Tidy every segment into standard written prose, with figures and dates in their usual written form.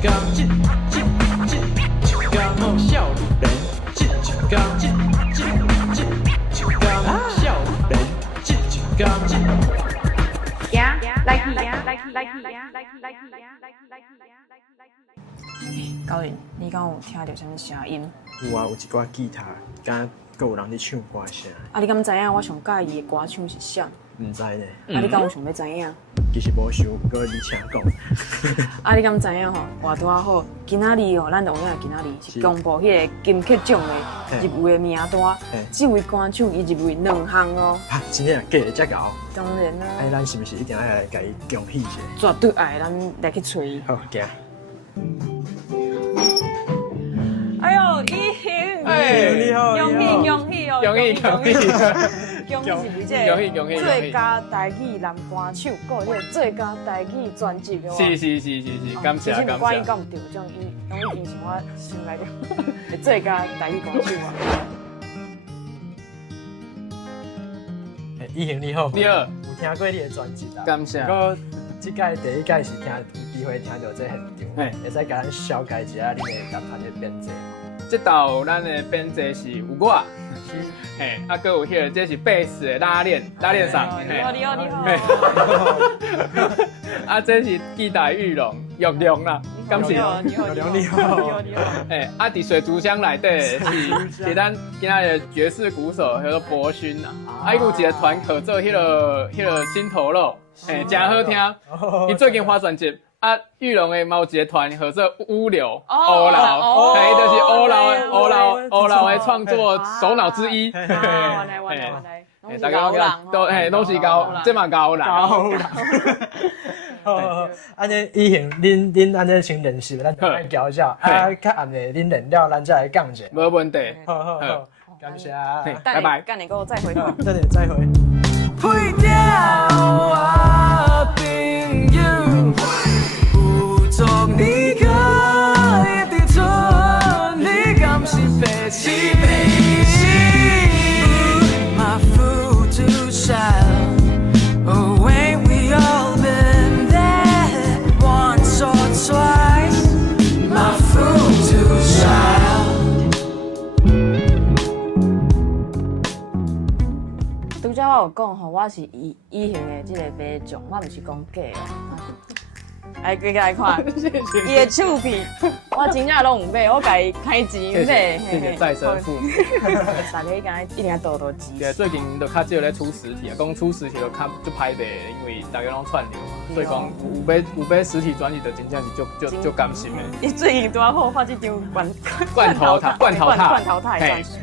天哦少女人，一天少女人，一天。高云，你敢有听到什么声音？有啊，有一寡吉他，敢搁有人咧唱歌声。啊，你敢知影我上介意的歌唱是啥？唔知呢，啊，你敢有想要知影？其实无想过你请讲。啊，你敢知影吼？话拄啊好，今仔日吼，咱就有影今仔日是公布迄个金曲奖的入围的名单，这位歌手伊入围2项哦。啊，真正假的遮高？当然啦。哎，咱是不是一定要来甲伊恭喜一下？绝对爱，咱来去找伊。好，行。哎呦，依婷，哎，你好，恭喜恭喜哦！恭喜恭喜！恭喜是为这恭喜恭喜！最佳台语男歌手，还有这个最佳台语专辑的哇！是，感谢感其实不管伊谢。讲唔对，这样伊拢已经是我心内的最佳台语歌手啊！哎，依婷你好，你好，有听过你的专辑啦？感谢不过这届第一届是有机会听到这现场，会使甲咱小解一下你的乐团的编制。这道咱的编制是有我，嘿，啊，搁有迄个这是贝斯的拉链上，你好，你好，你好。啊，这是吉他玉龙啦，感谢。你好，你好，你好。哎，啊，伫水族箱内底是咱今仔的爵士鼓手叫做博勋呐，啊，伊有一个团合作迄个心头肉，哎，真好听。伊最近发专辑。啊，玉龙的某一个团合作乌流欧劳，嘿，就是欧劳的创作首脑之一。原来，大家都是高，这嘛高人。安尼以前恁安尼先认识，咱就来交绍。啊，较暗的恁认了，咱再来讲者。没问题。好，感谢。拜拜。干你给我再回头。等你再会。配掉我朋友，有种你可一直存，你敢是白痴？My fool too shallow. Oh, ain't we all been there once or twice? My fool too shallow. 拄则我有讲吼，我是以前的即个马种，我毋是讲假的。来，大家来看，伊的手皮，我真正拢有买，我家己开钱买。谢谢再生父母。大家敢一定要多多支持。最近都较少咧出实体啊，讲出实体就较就歹卖，因为大家拢串流嘛，所以讲有买实体专辑就真正是就甘心的。伊最近拄好发这张罐头塔的专辑，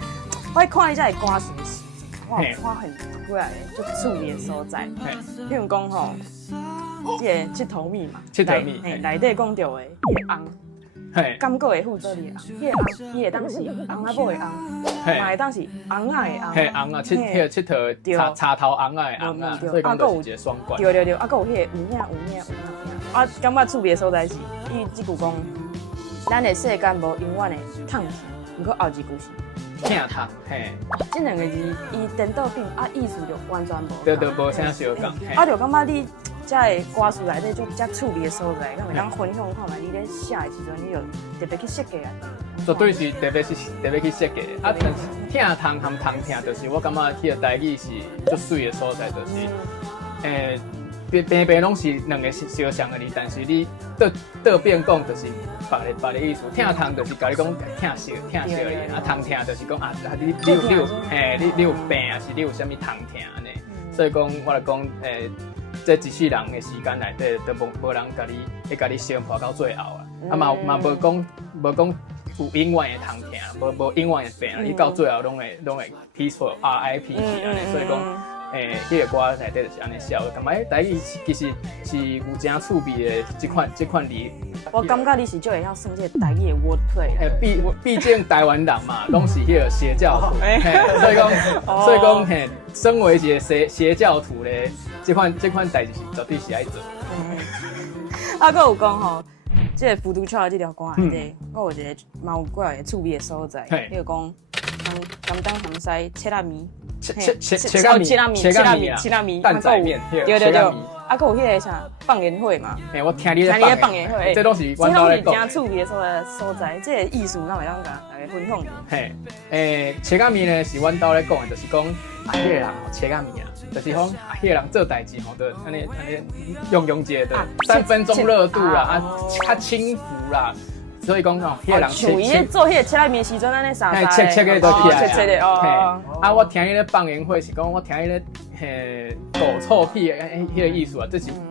我看一下伊歌词的时阵，哇，花很过来就处理的所在，譬如讲吼。即个佚佗密码，内底讲到的，迄个红，感觉会附做你红，迄个红，伊会当是红仔某的红，嘛会当是红仔的红，嘿红啊，迄佚佗茶头红仔的红啊，所以讲就是一个双关。对，啊，搁有迄个有影，啊，感觉趣味的所在是，伊即句讲，咱的世间无永远的躺平，毋过后一句是疼痛，嘿，这两个字伊颠倒变，啊，意思就完全无。对，无啥相共。啊，就感觉你。这个歌词内底就遮趣味的所在，敢会当分享看卖？你咧写的时阵，你就特别去设计啊。绝对是特别去设计的。啊，但是疼痛和痛疼，就是我感觉迄个台语是足水的所在，就是平拢是两个相像的字，但是你倒变讲就是别的意思。疼痛就是甲你讲疼惜而已，啊痛疼就是讲啊，你有病啊，是你有啥物痛疼安尼。所以讲我来讲这一世人的时间内底，都无人甲你相伴到最后啊！啊嘛无讲有永远的痛疼，无永远的病，你到最后拢会 peaceful RIP 去安尼。所以讲，迄个歌内底就是安尼写的。感觉台语其实是有真趣味的这款字。我感觉你是就会晓算这个台语的 wordplay。毕竟台湾人嘛，拢是迄个邪教徒，所以讲，身为一个邪教徒咧。这款代志是绝对是爱做。啊，佮有讲吼，即个浮屠曲的这条歌内底，我有一个嘛有过来趣味的所在，比如讲，甘当含西切拉米，切拉米，蛋仔面，对，啊，佮有迄个啥放烟火嘛？我听你咧放烟火，这都是阮兜咧讲。真趣味的所在，这个艺术咱会当甲大家分享者。嘿，切仔面呢是阮兜咧讲的，就是讲迄个人切仔面啊，就是讲迄个人做代志吼，就安尼用节的3分钟热度啦，较轻浮啦。所以讲吼，迄个人像伊咧做迄个切仔面时阵，安尼啥？切个都切的哦。啊，我听伊咧放烟火是讲，我听伊咧狗臭屁的迄个意思啊，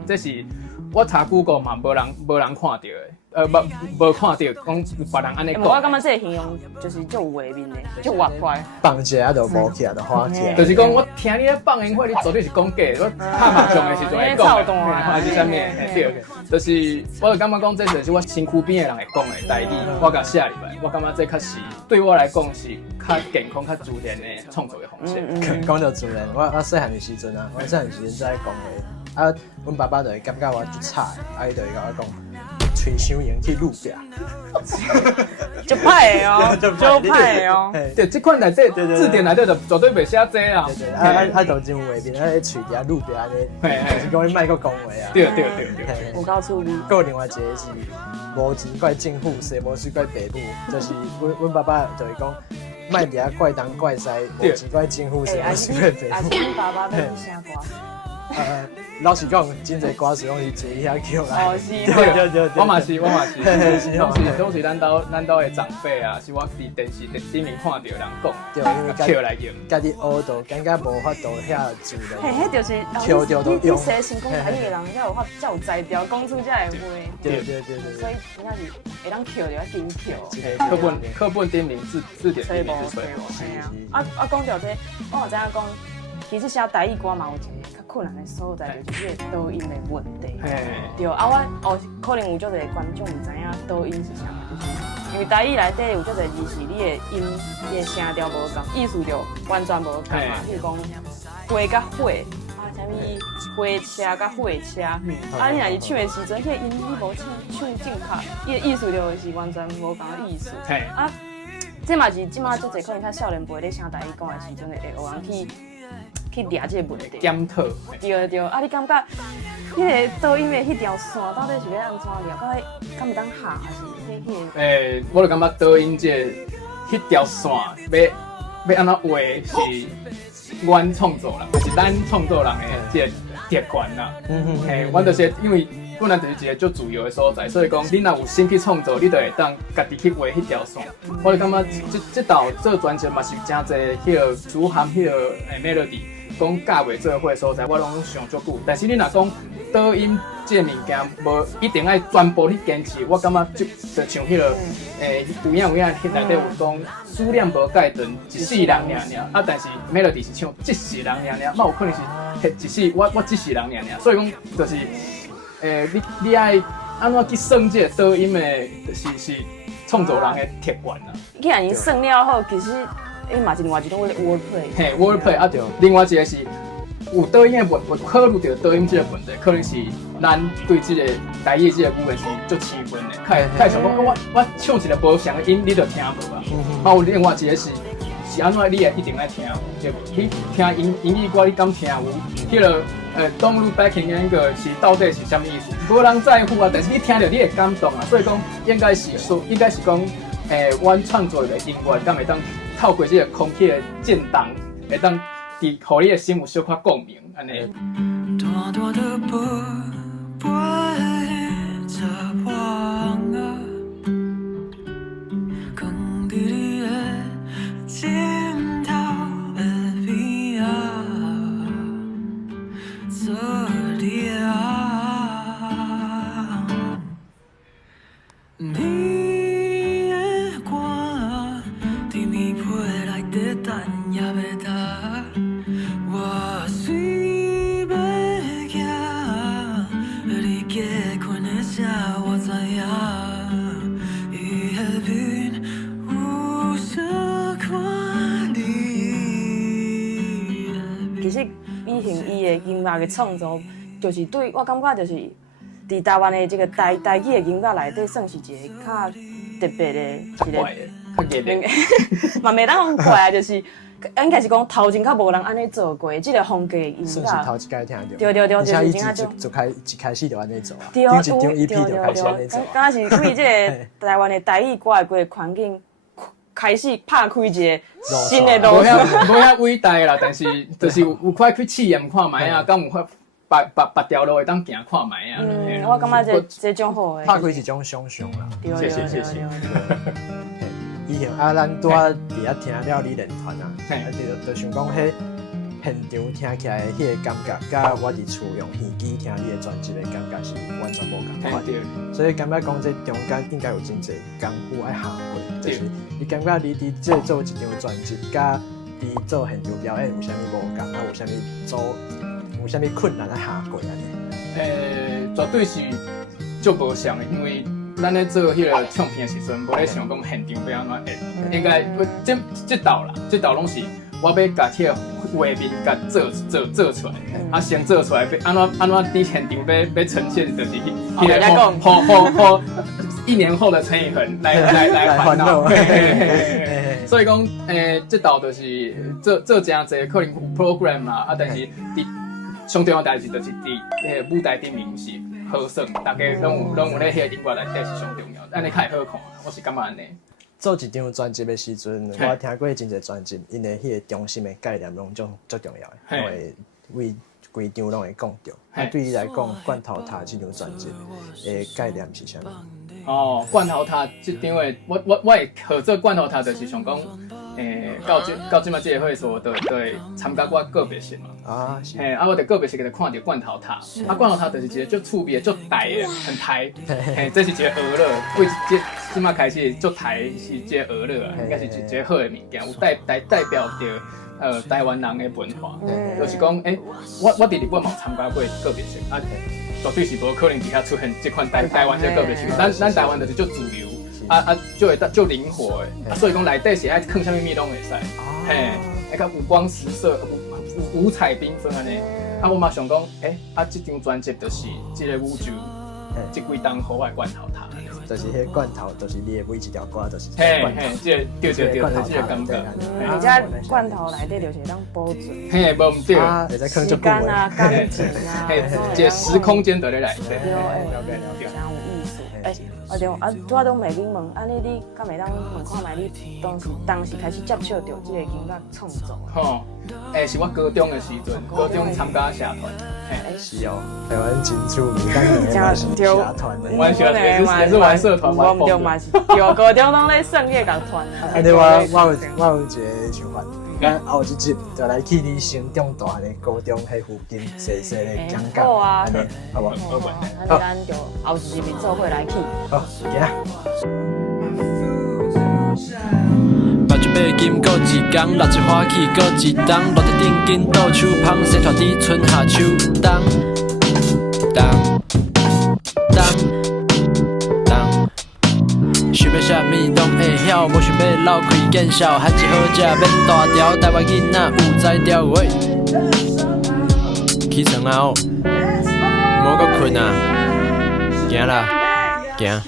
这是我查 Google 嘛，无人看到的，无看到，讲别人安尼讲。我感觉这个形容就是就有画面的，就活快。放一下就无起来，就花起来。就是讲我听你咧放烟火，你绝对是讲假的。我拍麻将的时阵会讲的，还是啥物？对，就是我就感觉讲这就是我身躯边的人会讲的代志。我甲写入来，我感觉这确实对我来讲是较健康、较自然的创作的方式。讲到自然，我细汉的时阵啊，我细汉时阵在讲话，啊，阮爸爸就会感觉我就差，啊，伊就会甲我讲。吹伤用去路边，就歹的哦，就歹的哦。对，这款内底字典内底就绝对袂写这啊。啊，就真有画面，啊，吹伫路边安尼，就是讲伊卖个讲话啊。对。有够趣味。还有另外一个是无钱怪政府，谁无水怪爸母，就是阮爸爸就会讲，卖伫遐怪东怪西，无钱怪政府，谁无水怪爸母。阮爸爸都是啥歌？老实讲，真侪歌词拢是坐遐叫来。哦，是。对。我嘛是。拢是咱兜的长辈啊，是我伫电视顶面看到人讲，对，因为叫来用。家己学到，感觉无法度遐自然。迄就是跳着都用。你说成功台语的人，才有法才有才调，讲出这个话。对。所以应该是会当跳就要紧跳。课本顶面字典顶面是对。啊，讲到这，我有知影讲。其实写台语歌嘛有一个较困难的所在，就是迄个导音的问题。对，啊，我可能有足侪观众唔知影导音是啥，因为台语内底有足侪字是你的音、你的声调无同，意思就完全无同嘛。譬如讲花甲火，啊，啥物火车甲火车，啊，你若是唱的时阵，迄个音你无唱正确，伊的意思就是完全无同的意思。啊，这嘛是即马足侪可能较少年辈咧声台语讲的时阵，会学人去抓这个问题，检讨。对，啊，你感觉迄个导音的迄条线到底是要安怎抓？敢会当下还是迄个？我就感觉导音迄条线要安怎画是阮创作人，就是咱创作人的这个特权啦。阮就是因为本来就是一个足自由的所在，所以讲你若有心去创作，你就会当家己去画迄条线。我就感觉这道做专辑嘛是真侪迄个主含迄个melody。讲教袂做伙所在，我拢想足久。但是你若讲导音这物件，无一定爱全部去坚持。我感觉就像迄个有影迄内底有讲思念无改断，一世人尔。啊，但是 melody 是唱一世人尔，嘛有可能是一世我一世人尔。所以讲就是你爱安怎去算这个导音的，是创作人的特权啦。既然伊算了后，其实。嘛是另外一种 wordplay。嘿 ，wordplay 啊，另外一个是有导音的考虑到导音这个问题，可能是咱对这个台语这个语言是足气愤的。太想讲我唱一个无相的音，你就听无啊。啊，有另外一个是安怎，你也一定爱听。就去听英语歌，你敢听有？迄个Don't Look Back in Anger 是到底是啥物意思？无人在乎啊，但是你听到你会感动啊。所以讲应该是讲阮创作的音乐，敢会当。透过这个空气的震动，会当伫互你的心有小可共鸣，安尼。短短的不会着往啊，空地里的镜头的比啊，做的啊，你。其实以前伊的音乐的创作，就是对我感觉就是伫台湾的这个台语的音乐内底，算是一个较特别的一个较热烈，嘛袂当讲怪啊，就是应该是讲头前较无人安尼做过，即个风格音算是头一届听到。对，就是一真啊就一开始就安尼做啊，对，顶一张 EP 就开始安尼做。敢是为即个台湾的台语歌的规个环境开始拍开一个新的路。无遐伟大啦，但是就是有快去试验看卖啊，敢有法别条路会当行看卖啊。我感觉这种好诶。拍开一种想象啦。谢谢。以前咱拄仔伫遐听了你练团啊，就想讲迄现场听起来迄个感觉，甲我伫厝用耳机听你的专辑的感觉是完全无共款。所以感觉讲这中间应该有真侪功夫爱下过，就是你感觉你伫这做一张专辑，甲伫做现场表演有啥物无共，有啥物困难爱下过安尼？绝对是足无像的，因为咱咧做迄个唱片的时阵，无咧想讲现场要安怎演，应该这道拢是我要甲迄个画面甲做出来，啊先做出来，安怎伫现场要呈现，就是迄个好1年后的陈以恒来烦恼。所以讲，这道就是做真侪可能有 program 啦，但是上重要代志就是伫迄个舞台顶面是好耍，大家拢有咧迄个音乐内底是上重要，安尼较会好看。我是感觉安尼。做一张专辑的时阵，我听过真侪专辑，因为迄个中心的概念拢足重要的，因为为规张拢会讲到。啊，对你来讲，罐头塔这张专辑的概念是啥物？罐头塔这张的，我会合作罐头塔，就是想讲，到即马这个会所都会参加我个别性嘛。是。我哋个别性就看到罐头塔，罐头塔就是一个足趣味、足台的，很台。这是一个娱乐，为即马开始足台是一个娱乐啊，应该是一个好的物件，有代表着台湾人的文化。就是讲，我伫日本嘛参加过个别性啊。绝对是无可能底下出现这款台湾这个别性，咱台湾就是足自由，就灵活的，所以讲内底是爱放啥物物拢会使，爱较五光十色、五彩缤纷安尼。我嘛想讲，这张专辑就是这个宇宙，这几档好我的罐头塔。就是迄罐头，就是你的每一条歌，就是罐头。对，这个感觉。而且罐头内底就是当保存。无唔对。时间啊，感情啊。这时空间在咧内底。了解。真有意思。我都袂记问，安尼你敢会当问看卖你当时开始接触到这个音乐创作？是我高中的时阵，高中参加社团。是哦，台湾真出名，当年嘛是社团的。玩社团也是玩社团，我唔对嘛是，对高中拢咧算乐团。安尼我有一个想法，咱后一集就来去你成长大汉的高中迄附近细细的讲讲，安尼好无？好，那咱就后一集做伙来去。好，行啊。目睭要金过一工，六一花起过一冬，落地顶紧倒手芳，西拖伫春夏秋冬，想要啥物拢会晓，无想要流开见笑，喊一好食免大条，台湾囡仔有才调喂。起床啊哦，莫阁困啊，行啦，行。